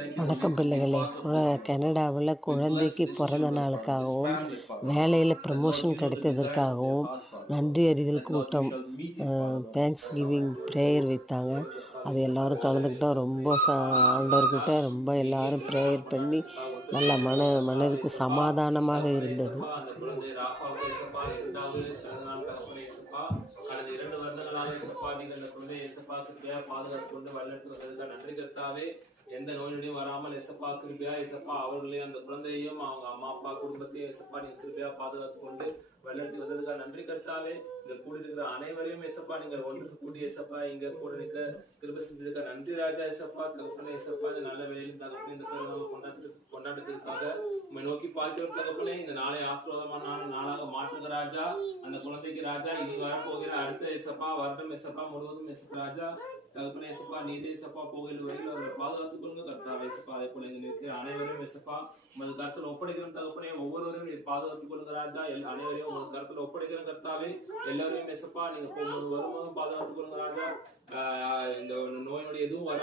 வணக்கம் பிள்ளைகளே. கனடாவில் குழந்தைக்கு பிறந்த நாளுக்காகவும் வேலையில் ப்ரமோஷன் கிடைத்ததற்காகவும் நன்றி அறிதல் கூட்டம் தேங்க்ஸ் கிவிங் ப்ரேயர் வைத்தாங்க. அது எல்லோரும் கலந்துக்கிட்டோம் ரொம்ப ச ஆண்டவர்கிட்ட ரொம்ப எல்லாரும் ப்ரேயர் பண்ணி நல்ல மன மனதுக்கு சமாதானமாக இருந்தது. வருடங்களாக இயேசப்பா நீங்க அந்த குழந்தை இயேசப்பா கிருபையா பாதுகாத்து கொண்டு வழிநடத்தி வந்ததுக்கு நன்றி கர்த்தாவே. எந்த நோயிலையும் வராமல் இயேசப்பா கிருபியா இயேசப்பா அவர்களையும் அந்த குழந்தையையும் அவங்க அம்மா அப்பா குடும்பத்தையும் இயேசப்பா நீங்க கிருபியா பாதுகாத்து கொண்டு வழிநடத்தி வந்ததுக்காக நன்றி கர்த்தாவே. இங்க கூடியிருக்கிற அனைவரையும் இயேசப்பா நீங்கள் ஒன்று கூடி இயேசப்பா இங்க கூட இருக்க கிருபை செஞ்சதுக்காக நன்றி ராஜா இயேசப்பா தகப்பனே இயேசப்பா இந்த நல்ல வேலையும் தகப்பனே இந்த கொண்டாட்டத்துக்கு கொண்டாட்டு கொண்டாட்டத்திற்காக உண்மை நோக்கி பார்க்கிறோம் தகப்பனே. இந்த நாளை ஆசீர்வாதமான அந்த குழந்தைக்கு ராஜா இனி வரப்போகிற அடுத்த இசப்பா வருடம் இசப்பா முழுவதும் இசப்பா ராஜா தகப்பனே இசப்பா நீதி இசப்பா போகிற வரையில் அவரை பாதுகாத்துக் கொள்ளுங்க கர்த்தாவே இசப்பா அதே போல எங்க இருக்கு அனைவரும் இசப்பா உமது கருத்தில் ஒப்படைக்கிற தகப்பனே. ஒவ்வொருவரையும் நீர் பாதுகாத்துக் கொள்ளுங்க ராஜா. அனைவரையும் உமது கருத்தில் ஒப்படைக்கிற கர்த்தாவே. எல்லாரையும் இசப்பா நீங்க போகும்போது வரும்போதும் பாதுகாத்துக் கொள்ளுங்க ராஜா. ஆஹ் இந்த நோய் நொடி எதுவும் வர